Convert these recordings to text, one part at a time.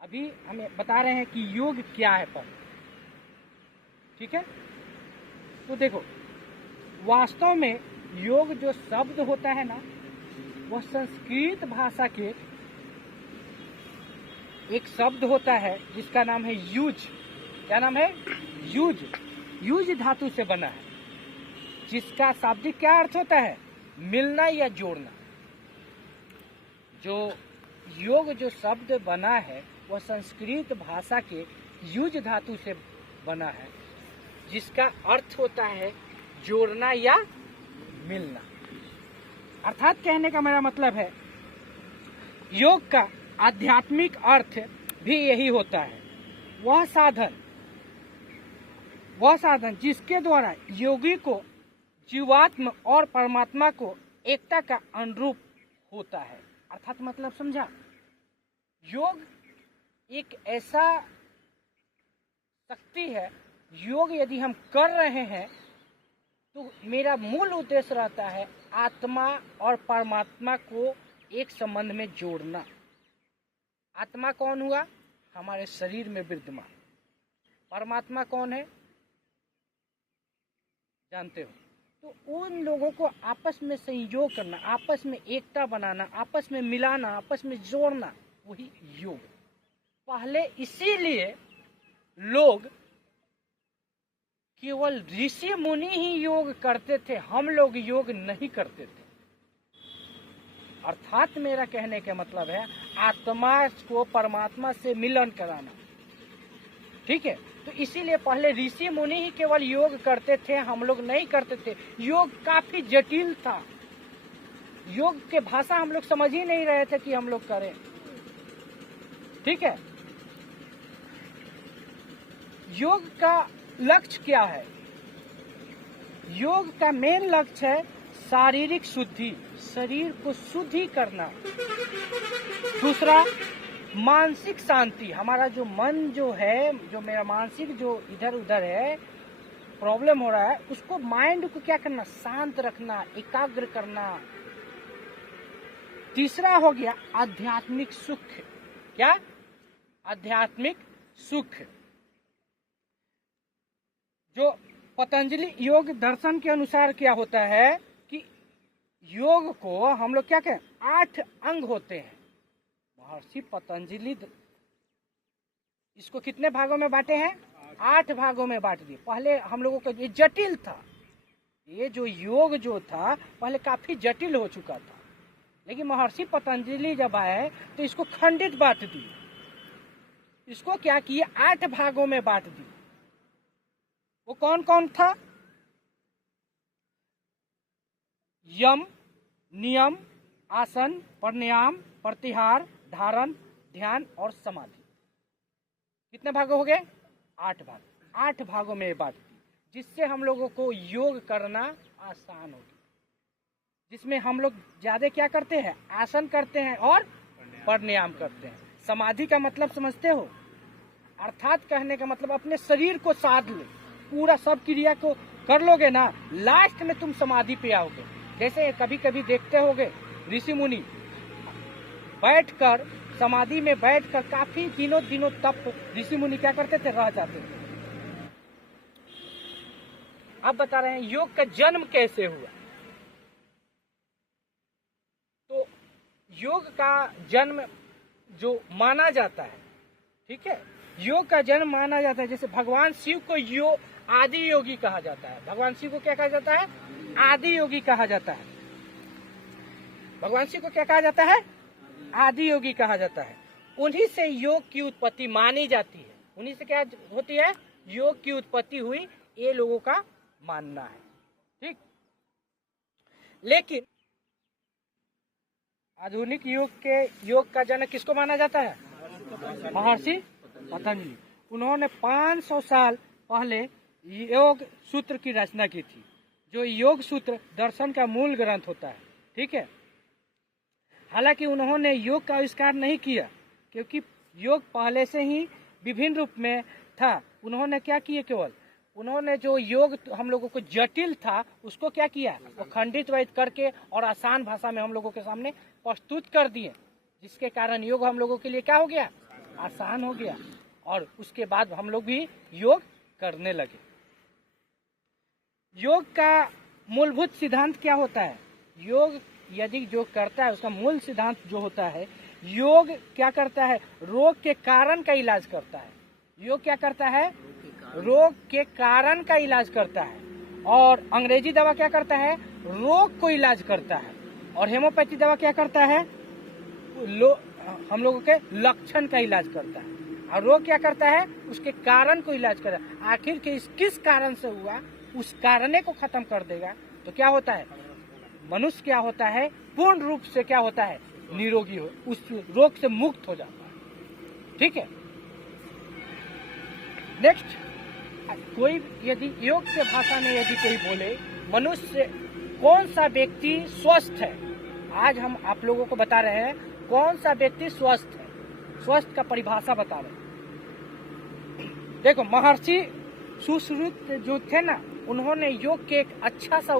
अभी हमें बता रहे हैं कि योग क्या है पर, ठीक है। तो देखो, वास्तव में योग जो शब्द होता है ना, वह संस्कृत भाषा के एक शब्द होता है जिसका नाम है युज। क्या नाम है? युज। युज धातु से बना है, जिसका शाब्दिक क्या अर्थ होता है? मिलना या जोड़ना। जो योग जो शब्द बना है वह संस्कृत भाषा के युज धातु से बना है, जिसका अर्थ होता है जोड़ना या मिलना। अर्थात कहने का मेरा मतलब है, योग का आध्यात्मिक अर्थ भी यही होता है। वह साधन जिसके द्वारा योगी को जीवात्म और परमात्मा को एकता का अनुरूप होता है। अर्थात मतलब समझा? योग एक ऐसा शक्ति है, योग यदि हम कर रहे हैं तो मेरा मूल उद्देश्य रहता है आत्मा और परमात्मा को एक संबंध में जोड़ना। आत्मा कौन हुआ? हमारे शरीर में विद्यमान। परमात्मा कौन है? जानते हो। तो उन लोगों को आपस में संयोग करना, आपस में एकता बनाना, आपस में मिलाना, आपस में जोड़ना, वही योग। पहले इसीलिए लोग केवल ऋषि मुनि ही योग करते थे, हम लोग योग नहीं करते थे। अर्थात मेरा कहने का मतलब है आत्मा को परमात्मा से मिलन कराना, ठीक है। तो इसीलिए पहले ऋषि मुनि ही केवल योग करते थे, हम लोग नहीं करते थे। योग काफी जटिल था, योग के भाषा हम लोग समझ ही नहीं रहे थे कि हम लोग करें, ठीक है। योग का लक्ष्य क्या है? योग का मेन लक्ष्य है शारीरिक शुद्धि, शरीर को शुद्धि करना। दूसरा, मानसिक शांति। हमारा जो मन जो है, जो मेरा मानसिक जो इधर उधर है प्रॉब्लम हो रहा है, उसको माइंड को क्या करना? शांत रखना, एकाग्र करना। तीसरा हो गया आध्यात्मिक सुख। क्या? आध्यात्मिक सुख। जो पतंजलि योग दर्शन के अनुसार क्या होता है कि योग को हम लोग क्या कहें? 8 अंग होते हैं। महर्षि पतंजलि इसको कितने भागों में बांटे हैं? 8 भागों में बांट दिए। पहले हम लोगों को ये जटिल था, ये जो योग जो था पहले काफी जटिल हो चुका था, लेकिन महर्षि पतंजलि जब आए तो इसको खंडित बांट दिए। इसको क्या किए? 8 भागों में बांट दिए। वो कौन कौन था? यम, नियम, आसन, प्राणायाम, प्रत्याहार, धारण, ध्यान और समाधि। कितने भाग हो गए? 8 भाग। 8 भागों में बांट दी, जिससे हम लोगों को योग करना आसान हो गया। जिसमें हम लोग ज्यादा क्या करते हैं? आसन करते हैं और प्राणायाम करते हैं। समाधि का मतलब समझते हो? अर्थात कहने का मतलब अपने शरीर को साध लो, पूरा सब क्रिया को कर लोगे ना, लास्ट में तुम समाधि पे आओगे। जैसे कभी कभी देखते होगे ऋषि मुनि बैठकर, समाधि में बैठकर काफी दिनों तक ऋषि मुनि क्या करते थे? रह जाते थे। अब बता रहे हैं योग का जन्म कैसे हुआ। तो योग का जन्म जो माना जाता है, ठीक है, योग का जन्म माना जाता है, जैसे भगवान शिव को आदि योगी कहा जाता है। भगवान शिव को क्या कहा जाता है? आदि योगी कहा जाता है। भगवान शिव को क्या कहा जाता है? आदि योगी कहा जाता है। उन्हीं से योग की उत्पत्ति मानी जाती है। उन्हीं से क्या होती है? योग की उत्पत्ति हुई, ये लोगों का मानना है, ठीक। लेकिन आधुनिक योग का जनक किसको माना जाता है? महर्षि पतंजलि। उन्होंने 500 साल पहले योग सूत्र की रचना की थी, जो योग सूत्र दर्शन का मूल ग्रंथ होता है, ठीक है। हालांकि उन्होंने योग का आविष्कार नहीं किया, क्योंकि योग पहले से ही विभिन्न रूप में था। उन्होंने क्या किया? केवल उन्होंने जो योग हम लोगों को जटिल था उसको क्या किया? वो खंडित वैध करके और आसान भाषा में हम लोगों के सामने प्रस्तुत कर दिए, जिसके कारण योग हम लोगों के लिए क्या हो गया? आसान हो गया और उसके बाद हम लोग भी योग करने लगे। योग का मूलभूत सिद्धांत क्या होता है? योग यदि जो करता है उसका मूल सिद्धांत जो होता है, योग क्या करता है? रोग के कारण का इलाज करता है। योग क्या करता है? रोग के कारण का इलाज करता है। और अंग्रेजी दवा क्या करता है? रोग को इलाज करता है। और हेमोपैथी दवा क्या करता है? हम लोगों के लक्षण का इलाज करता है। और रोग क्या करता है? उसके कारण को इलाज करता है। आखिर के किस कारण से हुआ उस कारणे को खत्म कर देगा तो क्या होता है? मनुष्य क्या होता है? पूर्ण रूप से क्या होता है? निरोगी हो, उस रोग से मुक्त हो जाता है। ठीक है। नेक्स्ट, कोई यदि योग के भाषा में यदि कोई बोले मनुष्य कौन सा व्यक्ति स्वस्थ है, आज हम आप लोगों को बता रहे हैं कौन सा व्यक्ति स्वस्थ है। स्वस्थ का परिभाषा बता रहे हैं। देखो, महर्षि सुश्रुत जो थे ना, उन्होंने योग के एक अच्छा सा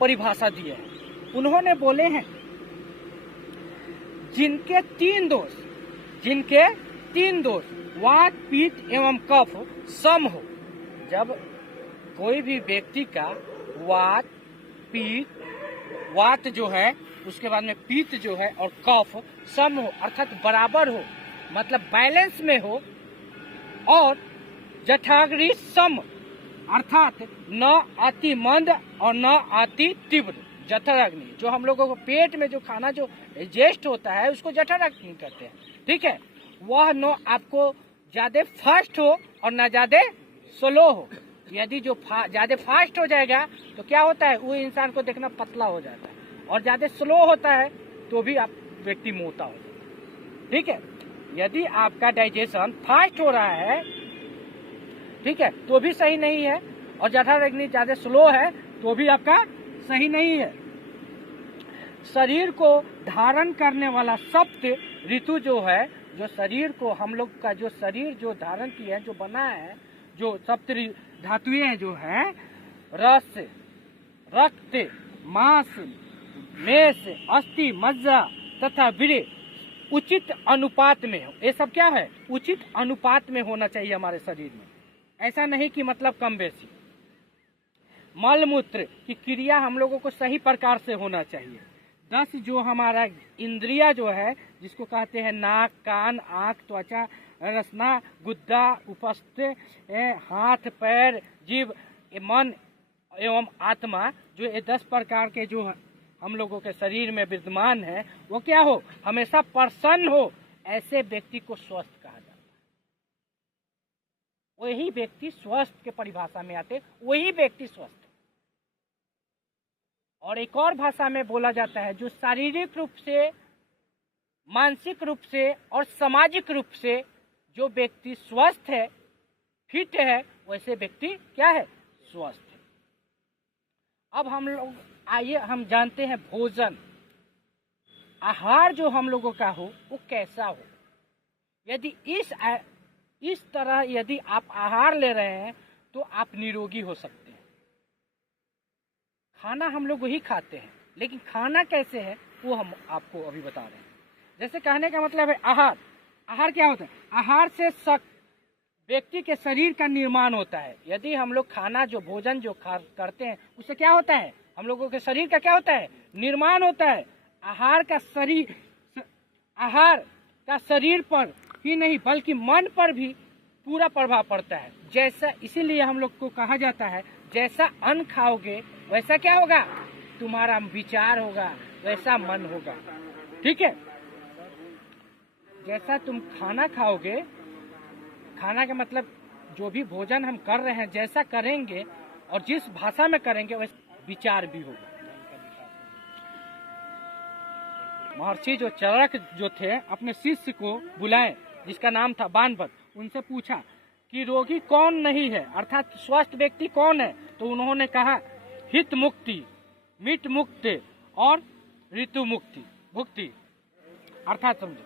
परिभाषा दिया है। उन्होंने बोले हैं जिनके तीन दोष वात, पित्त एवं कफ सम हो। जब कोई भी व्यक्ति का वात जो है, उसके बाद में पित्त जो है और कफ सम हो, अर्थात बराबर हो, मतलब बैलेंस में हो, और जठाग्नि सम, अर्थात न अति मंद और न अति तीव्र। जठराग्नि जो हम लोगों को पेट में जो खाना जो एडजस्ट होता है उसको जठराग्नि कहते हैं। ठीक है। वह न आपको ज्यादा फास्ट हो और न ज्यादा स्लो हो। यदि जो ज्यादा फास्ट हो जाएगा तो क्या होता है? वो इंसान को देखना पतला हो जाता है, और ज्यादा स्लो होता है तो भी आप व्यक्ति मोटा हो जाता है। ठीक है। यदि आपका डाइजेशन फास्ट हो रहा है, ठीक है, तो भी सही नहीं है, और जठराग्नि ज्यादा स्लो है तो भी आपका सही नहीं है। शरीर को धारण करने वाला सप्त ऋतु जो है, जो शरीर को हम लोग का जो शरीर जो धारण किया है, जो बना है, जो सप्त धातुएं जो है, रस, रक्त, मांस, मेष, अस्थि, मज्जा तथा वीर्य उचित अनुपात में हो। ये सब क्या है? उचित अनुपात में होना चाहिए हमारे शरीर में। ऐसा नहीं कि मतलब कम बेसी। मल मूत्र की क्रिया हम लोगों को सही प्रकार से होना चाहिए। 10 जो हमारा इंद्रिया जो है, जिसको कहते हैं नाक, कान, आँख, त्वचा, रसना, गुद्दा, उपस्थ, हाथ, पैर, जीभ, मन एवं आत्मा, जो ये 10 प्रकार के जो हम लोगों के शरीर में विद्यमान है, वो क्या हो? हमेशा प्रसन्न हो। ऐसे व्यक्ति को स्वस्थ कहा जाता है। वही व्यक्ति स्वस्थ के परिभाषा में आते, वही व्यक्ति स्वस्थ। और एक और भाषा में बोला जाता है जो शारीरिक रूप से, मानसिक रूप से और सामाजिक रूप से जो व्यक्ति स्वस्थ है, फिट है, वैसे व्यक्ति क्या है? स्वस्थ है। अब हम लोग आइए हम जानते हैं भोजन, आहार जो हम लोगों का हो वो कैसा हो। यदि इस तरह यदि आप आहार ले रहे हैं तो आप निरोगी हो सकते हैं। खाना हम लोग वही खाते हैं, लेकिन खाना कैसे है वो हम आपको अभी बता रहे हैं। जैसे कहने का मतलब है आहार। आहार क्या होता है? आहार से व्यक्ति के शरीर का निर्माण होता है। यदि हम लोग खाना जो भोजन जो करते हैं उससे क्या होता है? हम लोगों के शरीर का क्या होता है? निर्माण होता है। आहार का शरीर पर ही नहीं बल्कि मन पर भी पूरा प्रभाव पड़ता है। जैसा, इसीलिए हम लोग को कहा जाता है जैसा अन्न खाओगे वैसा क्या होगा? तुम्हारा विचार होगा, वैसा मन होगा। ठीक है। जैसा तुम खाना खाओगे, खाना का मतलब जो भी भोजन हम कर रहे हैं जैसा करेंगे और जिस भाषा में करेंगे वैसा विचार भी होगा। महर्षि जो चरक जो थे अपने शिष्य को बुलाए, जिसका नाम था बानभट्ट, उनसे पूछा कि रोगी कौन नहीं है, अर्थात स्वस्थ व्यक्ति कौन है? तो उन्होंने कहा हित मुक्ति, मित मुक्ति और ऋतु भुक्ति। अर्थात समझो,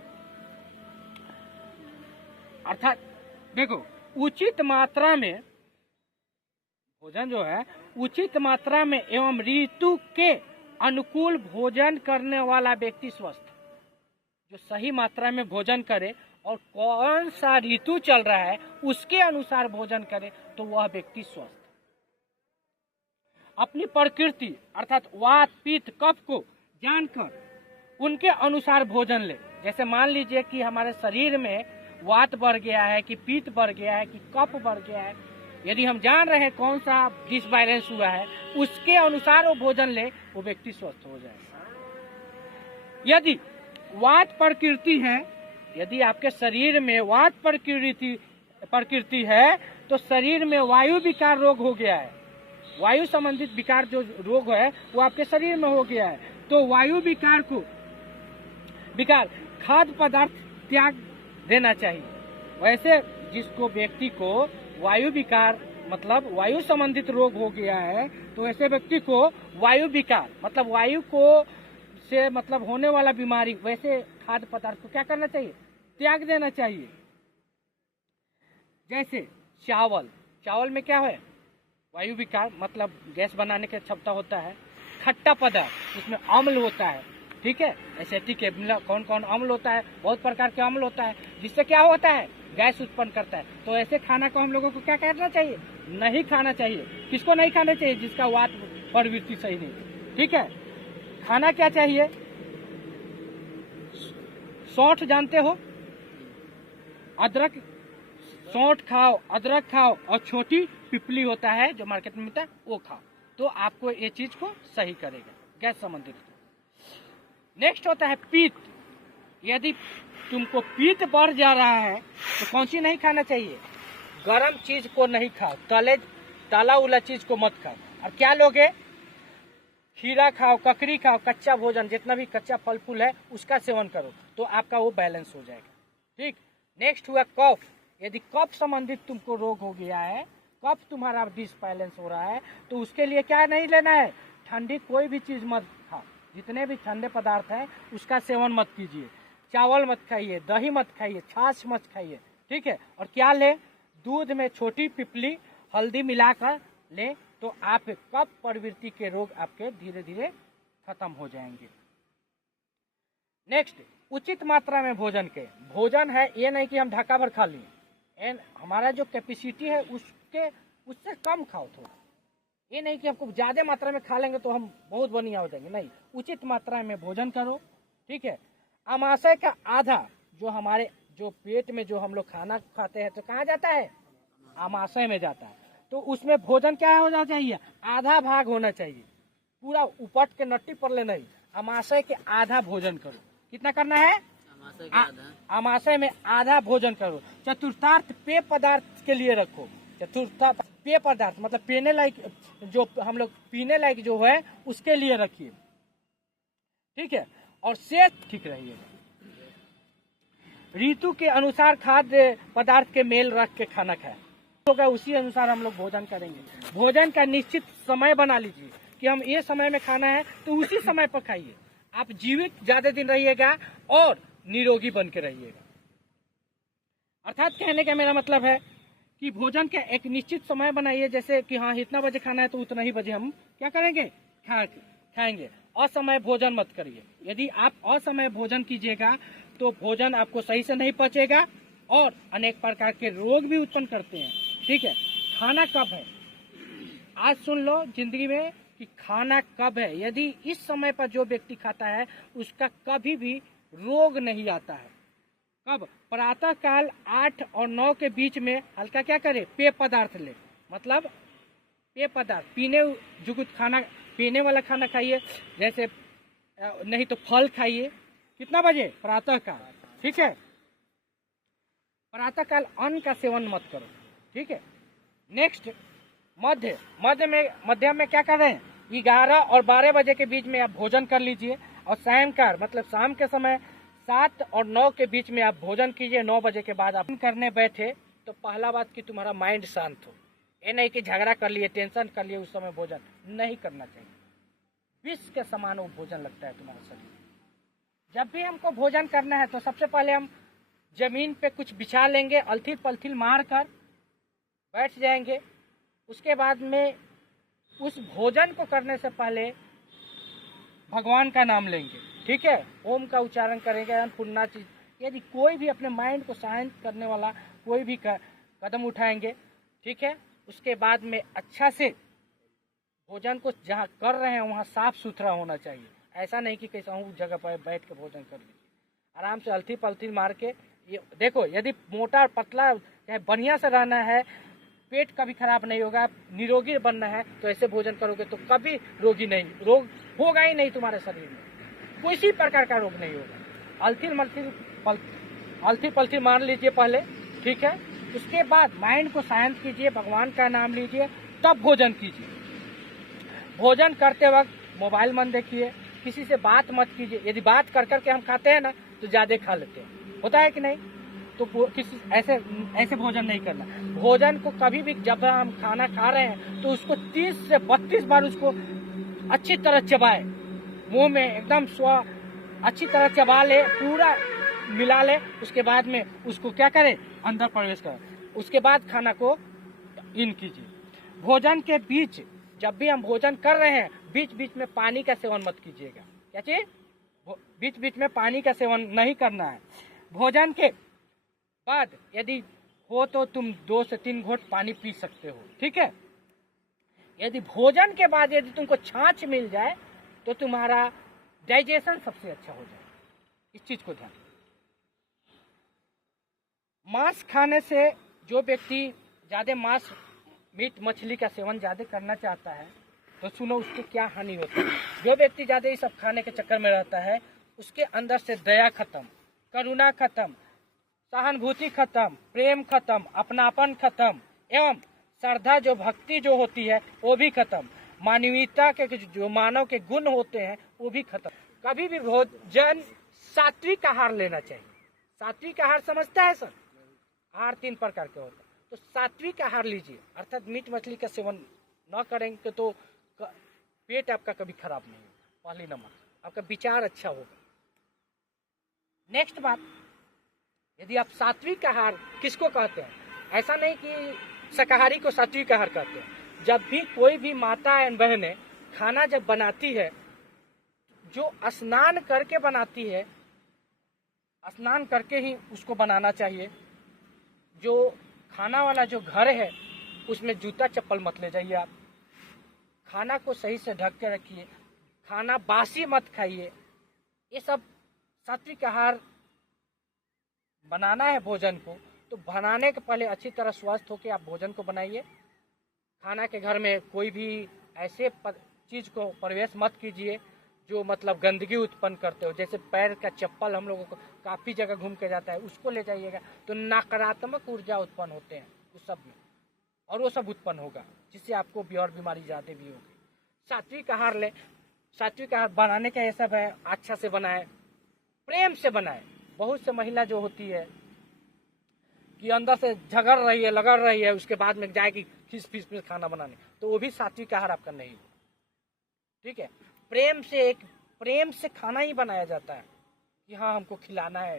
अर्थात देखो, उचित मात्रा में भोजन जो है, उचित मात्रा में एवं ऋतु के अनुकूल भोजन करने वाला व्यक्ति स्वस्थ। जो सही मात्रा में भोजन करे और कौन सा ऋतु चल रहा है उसके अनुसार भोजन करे तो वह व्यक्ति स्वस्थ। अपनी प्रकृति अर्थात वात पित्त कफ को जानकर उनके अनुसार भोजन ले। जैसे मान लीजिए कि हमारे शरीर में वात बढ़ गया है कि पित्त बढ़ गया है कि कफ बढ़ गया है, यदि हम जान रहे हैं कौन सा डिसबैलेंस हुआ है उसके अनुसार वो भोजन ले, वो व्यक्ति स्वस्थ हो जाएगा। यदि वात प्रकृति है, यदि आपके शरीर में वात प्रकृति है तो शरीर में वायु विकार रोग हो गया है, वायु संबंधित विकार जो रोग है वो आपके शरीर में हो गया है, तो वायु विकार खाद्य पदार्थ त्याग देना चाहिए। वैसे जिसको व्यक्ति को वायु विकार मतलब वायु संबंधित रोग हो गया है तो ऐसे व्यक्ति को वायु विकार मतलब वायु को से मतलब होने वाला बीमारी, वैसे खाद्य पदार्थ को क्या करना चाहिए, त्याग देना चाहिए। जैसे चावल में क्या है, वायु विकार मतलब गैस बनाने की क्षमता होता है। खट्टा पदार्थ उसमें अम्ल होता है, ठीक है, एसिटिक कौन कौन अम्ल होता है, बहुत प्रकार के अम्ल होता है जिससे क्या होता है, गैस उत्पन्न करता है। तो ऐसे खाना को हम लोगों को क्या करना चाहिए, नहीं खाना चाहिए। किसको नहीं खाना चाहिए, जिसका वात प्रवृत्ति सही नहीं, ठीक है। खाना क्या चाहिए, सौंठ जानते हो, अदरक, सौंठ खाओ, अदरक खाओ और छोटी पिपली होता है जो मार्केट में मिलता है वो खाओ, तो आपको ये चीज को सही करेगा गैस संबंधित। नेक्स्ट होता है पित्त। यदि तुमको पित्त बढ़ जा रहा है तो कौन सी नहीं खाना चाहिए, गरम चीज को नहीं खाओ, तला उला चीज को मत खाओ। और क्या लोगे, खीरा खाओ, ककड़ी खाओ, कच्चा भोजन जितना भी कच्चा फल फूल है उसका सेवन करो तो आपका वो बैलेंस हो जाएगा, ठीक। नेक्स्ट हुआ कफ। यदि कफ संबंधित तुमको रोग हो गया है, कफ तुम्हारा डिसबैलेंस हो रहा है तो उसके लिए क्या नहीं लेना है, ठंडी कोई भी चीज मत खाओ, जितने भी ठंडे पदार्थ हैं उसका सेवन मत कीजिए। चावल मत खाइए, दही मत खाइए, छाछ मत खाइए, ठीक है। और क्या ले, दूध में छोटी पिपली हल्दी मिलाकर ले तो आप कफ प्रवृत्ति के रोग आपके धीरे धीरे खत्म हो जाएंगे। नेक्स्ट, उचित मात्रा में भोजन है, ये नहीं कि हम ढाका भर खा लिए, हमारा जो कैपेसिटी है उससे कम खाओ थोड़ा। ये नहीं कि हमको ज्यादा मात्रा में खा लेंगे तो हम बहुत बढ़िया हो जाएंगे, नहीं, उचित मात्रा में भोजन करो, ठीक है। आमाशय का आधा जो पेट में जो हम लोग खाना खाते हैं तो कहाँ जाता है, आमाशय में जाता है, तो उसमें भोजन क्या होना चाहिए, आधा भाग होना चाहिए, पूरा उपट के नट्टी पर ले नहीं, आमाशय के आधा भोजन करो। कितना करना है, आमाशय में आधा भोजन करो। चतुर्थार्थ पेय पदार्थ के लिए रखो, चतुर्थार्थ पेय पदार्थ मतलब पीने लायक, जो हम लोग पीने लायक जो है उसके लिए रखिए, ठीक है। और सेहत ठीक रहिएगा। ऋतु के अनुसार खाद्य पदार्थ के मेल रख के खाना खाएं, होगा उसी अनुसार हम लोग भोजन करेंगे। भोजन का निश्चित समय बना लीजिए कि हम ये समय में खाना है तो उसी समय पर खाइए, आप जीवित ज्यादा दिन रहिएगा और निरोगी बन के रहिएगा। अर्थात कहने का मेरा मतलब है कि भोजन का एक निश्चित समय बनाइए, जैसे कि हाँ इतना बजे खाना है तो उतना ही बजे हम क्या करेंगे, खाएंगे। असमय भोजन मत करिए। यदि आप असमय भोजन कीजिएगा तो भोजन आपको सही से नहीं पचेगा और अनेक प्रकार के रोग भी उत्पन्न करते हैं, ठीक है। खाना कब है, आज सुन लो जिंदगी में कि खाना कब है। यदि इस समय पर जो व्यक्ति खाता है उसका कभी भी रोग नहीं आता है। कब, प्रातः काल 8 और 9 के बीच में हल्का क्या करे, पेय पदार्थ ले, मतलब पेय पदार्थ पीने वाला खाना खाइए, जैसे नहीं तो फल खाइए। कितना बजे, प्रातः काल, ठीक है। प्रातः काल अन्न का सेवन मत करो, ठीक है। नेक्स्ट, मध्य में क्या कर रहे हैं, 11 और 12 बजे के बीच में आप भोजन कर लीजिए। और सायंकाल मतलब शाम के समय 7 और 9 के बीच में आप भोजन कीजिए। 9 बजे के बाद आप करने बैठे तो पहला बात कि तुम्हारा माइंड शांत हो, ये नहीं कि झगड़ा कर लिए, टेंशन कर लिए, उस समय भोजन नहीं करना चाहिए। विष के समान वो भोजन लगता है तुम्हारा शरीर। जब भी हमको भोजन करना है तो सबसे पहले हम जमीन पे कुछ बिछा लेंगे, अलथिल पलथिल मार कर बैठ जाएंगे। उसके बाद में उस भोजन को करने से पहले भगवान का नाम लेंगे, ठीक है। ओम का उच्चारण करेंगे, अन्नपूर्णा यदि कोई भी अपने माइंड को शांत करने वाला कोई भी कदम उठाएंगे, ठीक है, उसके बाद में अच्छा से भोजन को जहाँ कर रहे हैं वहाँ साफ सुथरा होना चाहिए। ऐसा नहीं कि कैसा हूँ जगह पर बैठ के भोजन कर लीजिए, आराम से अलथी पलथी मार के। ये देखो, यदि मोटा पतला चाहे बढ़िया से रहना है, पेट कभी खराब नहीं होगा, निरोगी बनना है, तो ऐसे भोजन करोगे तो कभी रोग होगा ही नहीं तुम्हारे शरीर में, किसी प्रकार का रोग नहीं होगा। अलथी पलथी मार लीजिए पहले, ठीक है, उसके बाद माइंड को शांत कीजिए, भगवान का नाम लीजिए, तब भोजन कीजिए। भोजन करते वक्त मोबाइल मत देखिए, किसी से बात मत कीजिए। यदि बात कर करके हम खाते हैं ना तो ज्यादा खा लेते हैं, होता है कि नहीं? तो किसी ऐसे भोजन नहीं करना। भोजन को कभी भी जब हम खाना खा रहे हैं तो उसको 30 से 32 बार उसको अच्छी तरह चबाए, मुंह में एकदम अच्छी तरह चबा ले, पूरा मिला ले, उसके बाद में उसको क्या करें, अंदर प्रवेश करें, उसके बाद खाना को इन कीजिए। भोजन के बीच जब भी हम भोजन कर रहे हैं, बीच बीच में पानी का सेवन मत कीजिएगा। क्या चीज? बीच बीच में पानी का सेवन नहीं करना है। भोजन के बाद यदि हो तो तुम 2 से 3 घोट पानी पी सकते हो, ठीक है। यदि भोजन के बाद यदि तुमको छाछ मिल जाए तो तुम्हारा डाइजेशन सबसे अच्छा हो जाए। इस चीज को ध्यान। मांस खाने से जो व्यक्ति ज्यादा मांस मीट मछली का सेवन ज्यादा करना चाहता है तो सुनो उसको क्या हानि होती है। जो व्यक्ति ज्यादा ये सब खाने के चक्कर में रहता है, उसके अंदर से दया खत्म, करुणा खत्म, सहानुभूति खत्म, प्रेम खत्म, अपनापन खत्म, एवं श्रद्धा जो भक्ति जो होती है वो भी खत्म, मानवीयता के जो मानव के गुण होते हैं वो भी खत्म। कभी भी भोजन सात्विक आहार लेना चाहिए। सात्विक आहार समझता है सर? आहार 3 प्रकार के होते हैं, तो सात्विक आहार लीजिए, अर्थात मीट मछली का सेवन न करेंगे तो पेट आपका कभी खराब नहीं होगा। पहली नंबर, आपका विचार अच्छा होगा। नेक्स्ट बात, यदि आप सात्विक आहार किसको कहते हैं? ऐसा नहीं कि शाकाहारी को सात्विक आहार कहते हैं। जब भी कोई भी माता एवं बहनें खाना जब बनाती है, जो स्नान करके बनाती है, स्नान करके ही उसको बनाना चाहिए। जो खाना वाला जो घर है उसमें जूता चप्पल मत ले जाइए आप। खाना को सही से ढक के रखिए, खाना बासी मत खाइए। ये सब सात्विक आहार बनाना है भोजन को, तो बनाने के पहले अच्छी तरह स्वस्थ होकर आप भोजन को बनाइए। खाना के घर में कोई भी ऐसे चीज को प्रवेश मत कीजिए जो मतलब गंदगी उत्पन्न करते हो। जैसे पैर का चप्पल हम लोगों को काफी जगह घूम के जाता है, उसको ले जाइएगा तो नकारात्मक ऊर्जा उत्पन्न होते हैं उस सब में, और वो सब उत्पन्न होगा जिससे आपको भी और बीमारी ज्यादा भी होगी। सात्विक आहार ले। सात्विक आहार बनाने का ये सब है, अच्छा से बनाए, प्रेम से बनाए। बहुत से महिला जो होती है कि अंदर से झगड़ रही है, लगड़ रही है, उसके बाद में जाएगी खिस फिस में खाना बनाने, तो वो भी सात्विक आहार आपका नहीं हो, ठीक है। प्रेम से खाना ही बनाया जाता है कि हाँ हमको खिलाना है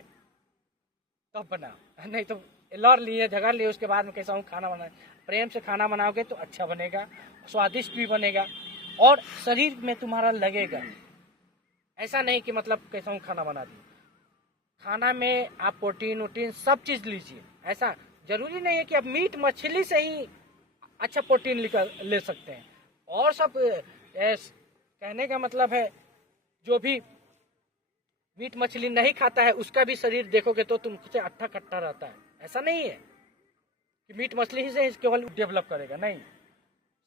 तब बना, नहीं तो लड़ लिए झगड़ लिए उसके बाद में कैसा हूँ खाना बनाए। प्रेम से खाना बनाओगे तो अच्छा बनेगा, स्वादिष्ट भी बनेगा और शरीर में तुम्हारा लगेगा। ऐसा नहीं कि मतलब कैसा हूँ खाना बना दिए। खाना में आप प्रोटीन वोटीन सब चीज लीजिए। ऐसा जरूरी नहीं है कि आप मीट मछली से ही अच्छा प्रोटीन ले सकते हैं। और सब कहने का मतलब है जो भी मीट मछली नहीं खाता है उसका भी शरीर देखोगे तो तुमसे अट्ठा कट्टा रहता है। ऐसा नहीं है कि मीट मछली ही से केवल डेवलप करेगा, नहीं।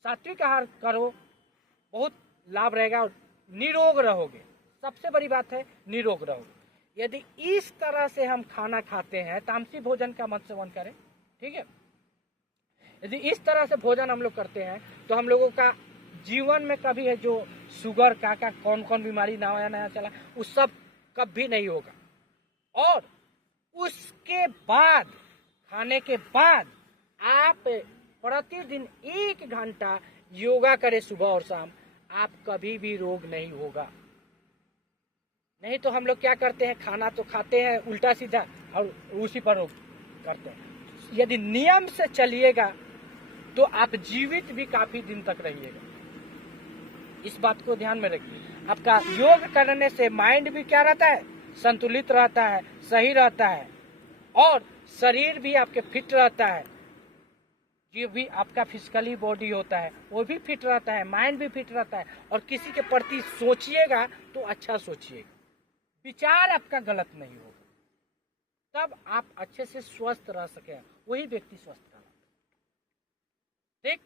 सात्विक आहार करो, बहुत लाभ रहेगा और निरोग रहोगे। सबसे बड़ी बात है निरोग रहोगे। यदि इस तरह से हम खाना खाते हैं, तामसी भोजन का मत सेवन करें, ठीक है। यदि इस तरह से भोजन हम लोग करते हैं तो हम लोगों का जीवन में कभी है जो शुगर का कौन कौन बीमारी नया चला, उस सब कभी नहीं होगा। और उसके बाद खाने के बाद आप प्रतिदिन 1 घंटा योगा करें सुबह और शाम, आप कभी भी रोग नहीं होगा। नहीं तो हम लोग क्या करते हैं, खाना तो खाते हैं उल्टा सीधा और उसी पर रोग करते हैं। यदि नियम से चलिएगा तो आप जीवित भी काफी दिन तक रहिएगा। इस बात को ध्यान में रखिए। आपका योग करने से माइंड भी क्या रहता है, संतुलित रहता है, सही रहता है, और शरीर भी आपके फिट रहता है। जो भी आपका फिजिकली बॉडी होता है वो भी फिट रहता है, माइंड भी फिट रहता है, और किसी के प्रति सोचिएगा तो अच्छा सोचिएगा, विचार आपका गलत नहीं होगा, तब आप अच्छे से स्वस्थ रह सके, वही व्यक्ति स्वस्थ रहता है। ठीक।